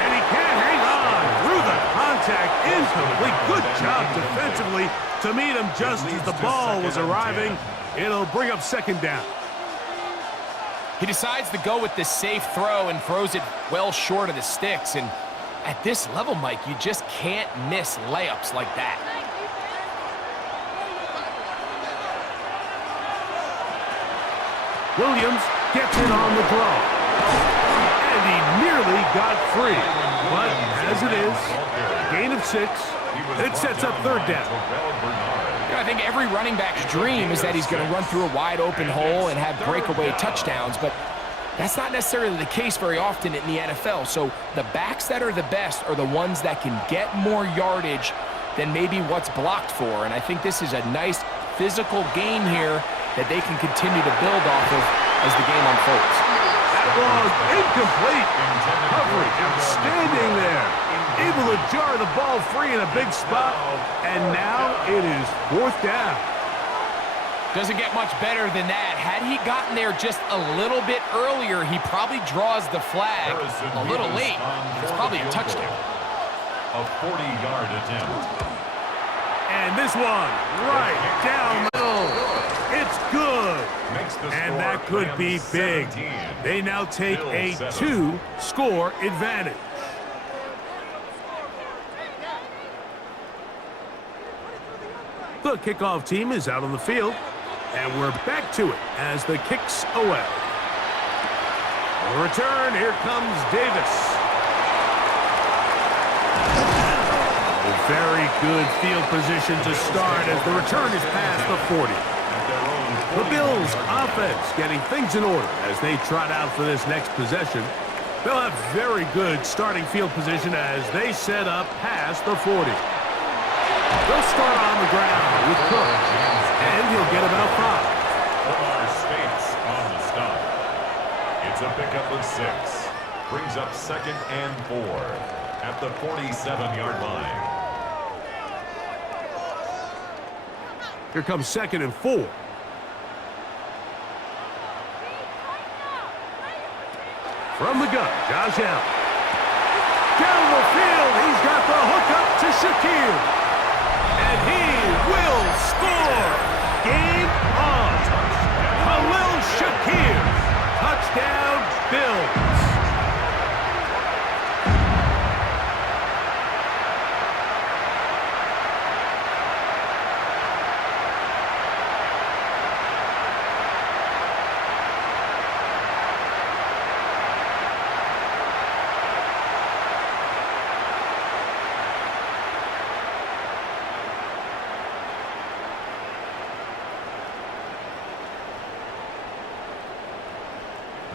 And he can't hang on through the contact. Incomplete. Good job defensively to meet him just as the ball was arriving. It'll bring up 2nd down. He decides to go with this safe throw and throws it well short of the sticks. And at this level, Mike, you just can't miss layups like that. Williams gets it on the draw. And he nearly got free. But as it is, gain of 6. It sets up 3rd down. I think every running back's dream is that he's going to run through a wide open hole and have breakaway touchdowns, but that's not necessarily the case very often in the NFL. So the backs that are the best are the ones that can get more yardage than maybe what's blocked for. And I think this is a nice physical gain here that they can continue to build off of as the game unfolds. long, incomplete. Coverage, outstanding there. Able to jar the ball free in a big spot, and now it is 4th down. Doesn't get much better than that. Had he gotten there just a little bit earlier, he probably draws the flag a little late. It's probably a touchdown. A 40-yard attempt. And this one, right down the middle. It's good. And that could be big. They now take a 2-score advantage. The kickoff team is out on the field, and we're back to it as the kick's away. On the return, here comes Davis. Very good field position to start as the return is past the 40. The Bills offense getting things in order as they trot out for this next possession. They'll have very good starting field position as they set up past the 40. They'll start on the ground with Cook, and he'll get about 5. Omar Spates on the stop. It's a pickup of 6. Brings up 2nd and 4 at the 47-yard line. Here comes 2nd and 4. From the gun, Josh Allen. Down the field, he's got the hookup to Shakir. And he will score. Game on. Khalil Shakir. Touchdown, Bills.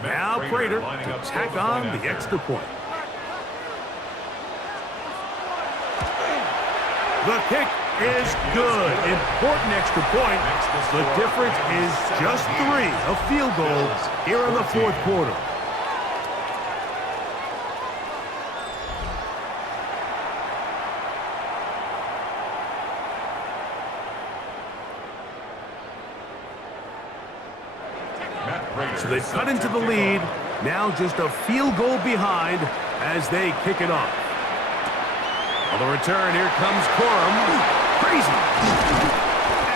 Now Prater to tack on the extra point. The kick is good. Important extra point. The difference is just 3. A field goal here in the 4th quarter. So they've cut into the lead. Now just a field goal behind as they kick it off. On the return, here comes Corum. Crazy.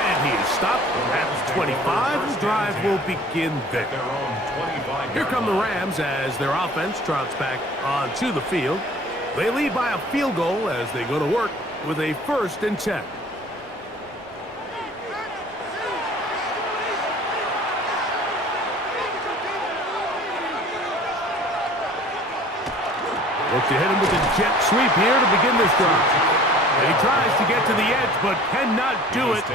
And he is stopped at 25. The drive will begin there. Here come the Rams as their offense trots back onto the field. They lead by a field goal as they go to work with a 1st and 10. Look to hit him with a jet sweep here to begin this drive. And he tries to get to the edge, but cannot do it.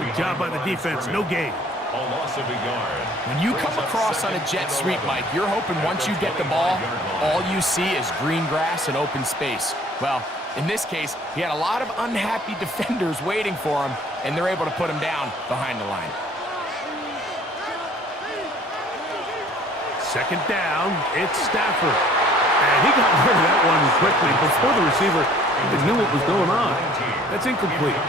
Good job by the defense. No gain. A loss of a yard. When you come across on a jet sweep, Mike, you're hoping once you get the ball, all you see is green grass and open space. Well, in this case, he had a lot of unhappy defenders waiting for him, and they're able to put him down behind the line. 2nd down, it's Stafford. And he got rid of that one quickly before the receiver even knew what was going on. That's incomplete.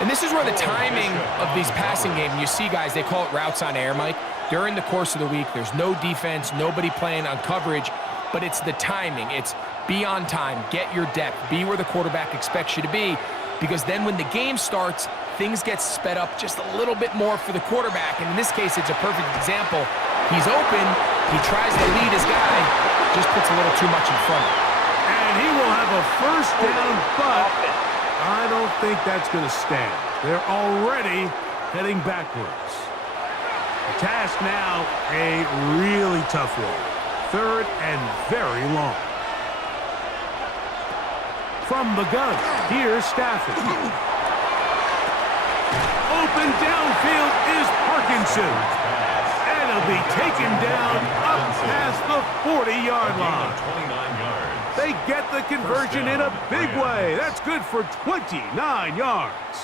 And this is where the timing of these passing games, you see guys, they call it routes on air, Mike. During the course of the week, there's no defense, nobody playing on coverage, but it's the timing. It's be on time, get your depth, be where the quarterback expects you to be, because then when the game starts, things get sped up just a little bit more for the quarterback. And in this case, it's a perfect example. He's open, he tries to lead his guy, just puts a little too much in front. And he will have a 1st down, but I don't think that's going to stand. They're already heading backwards. The task now, a really tough one. 3rd and very long. From the gun, here's Stafford. Open downfield is Parkinson. And he'll be taken down up past the 40-yard line. 29 yards. They get the conversion in a big way. That's good for 29 yards.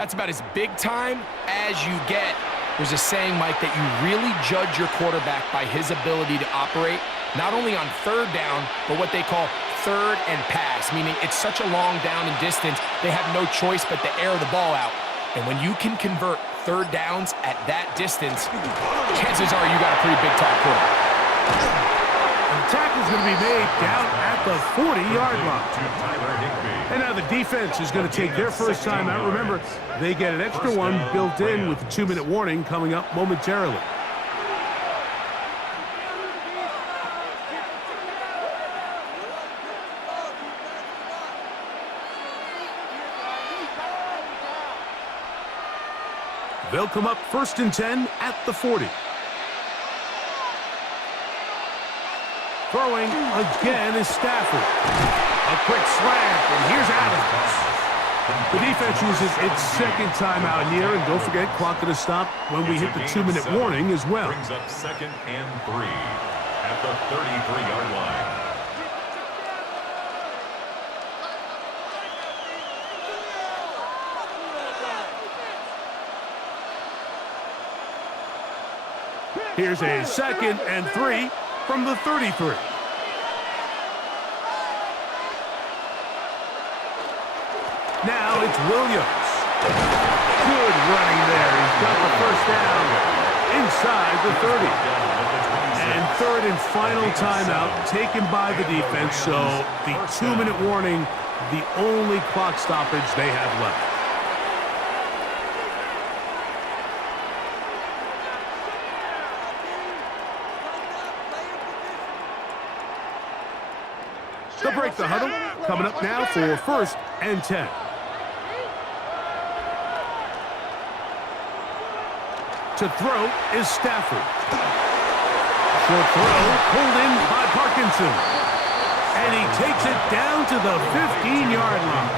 That's about as big time as you get. There's a saying, Mike, that you really judge your quarterback by his ability to operate, not only on third down, but what they call third and pass, meaning it's such a long down and distance, they have no choice but to air the ball out. And when you can convert third downs at that distance, chances are you got a pretty big-time quarterback. The tackle's going to be made down at the 40-yard line. And now the defense is going to take their first time out. Remember, they get an extra one built in with the 2-minute warning coming up momentarily. They'll come up 1st and 10 at the 40. Throwing again is Stafford. A quick slant, and here's Adams. The defense uses its second timeout here, and don't forget, clock going to stop when we hit the 2-minute warning as well. Brings up 2nd and 3 at the 33-yard line. Here's a 2nd and 3 from the 33. Now it's Williams. Good running there. He's got the first down inside the 30. And 3rd and final timeout taken by the defense, so the 2-minute warning, the only clock stoppage they have left. They'll break the huddle. Coming up now for 1st and 10. To throw is Stafford. Short throw pulled in by Parkinson. And he takes it down to the 15-yard line.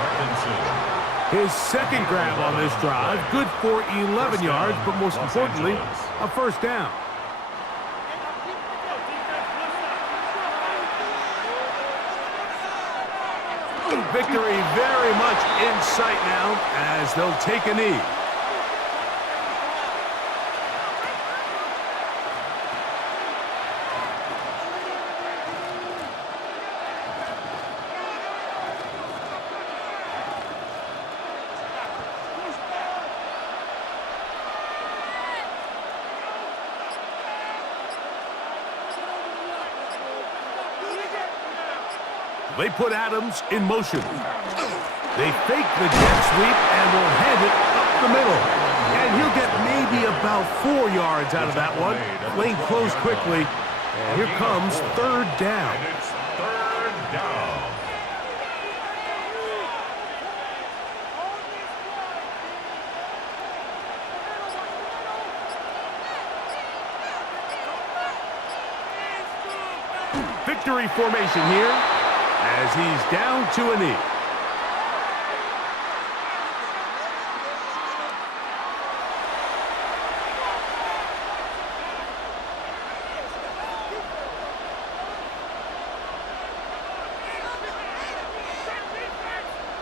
His second grab on this drive, good for 11 yards, but most importantly, a first down. Victory very much in sight now as they'll take a knee. They put Adams in motion. They fake the jet sweep and will hand it up the middle. And he'll get maybe about 4 yards out of that one. Lane closed quickly. And here comes 3rd down. And it's 3rd down. Victory formation here as he's down to a knee.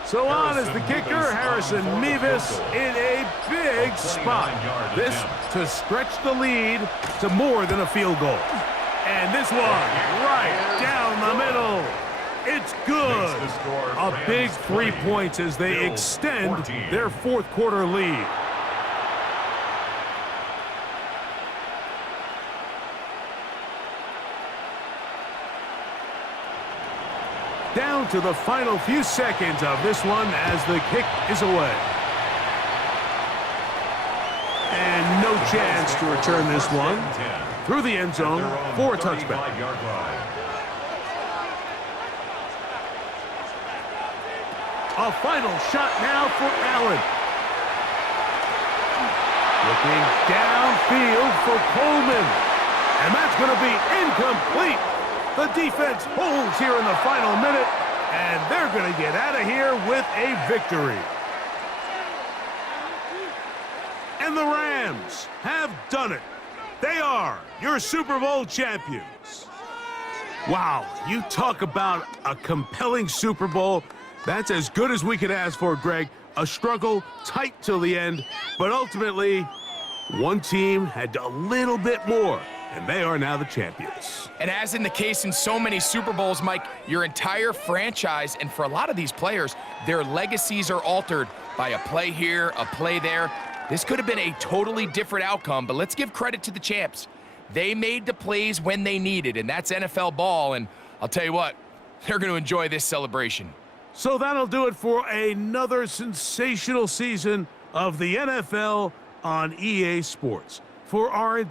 So on is the kicker, Harrison Mevis, in a big spot. This to stretch the lead to more than a field goal. And this one right down the middle. It's good. A big 3 points as they extend their fourth quarter lead. Down to the final few seconds of this one as the kick is away. And no chance to return this one through the end zone for a touchback. A final shot now for Allen. Looking downfield for Coleman. And that's going to be incomplete. The defense holds here in the final minute, and they're going to get out of here with a victory. And the Rams have done it. They are your Super Bowl champions. Wow, you talk about a compelling Super Bowl. That's as good as we could ask for, Greg. a struggle, tight till the end, but ultimately, one team had a little bit more, and they are now the champions. And as in the case in so many Super Bowls, Mike, your entire franchise, and for a lot of these players, their legacies are altered by a play here, a play there. This could have been a totally different outcome, but let's give credit to the champs. They made the plays when they needed, and that's NFL ball, and I'll tell you what, they're going to enjoy this celebration. So that'll do it for another sensational season of the NFL on EA Sports. For our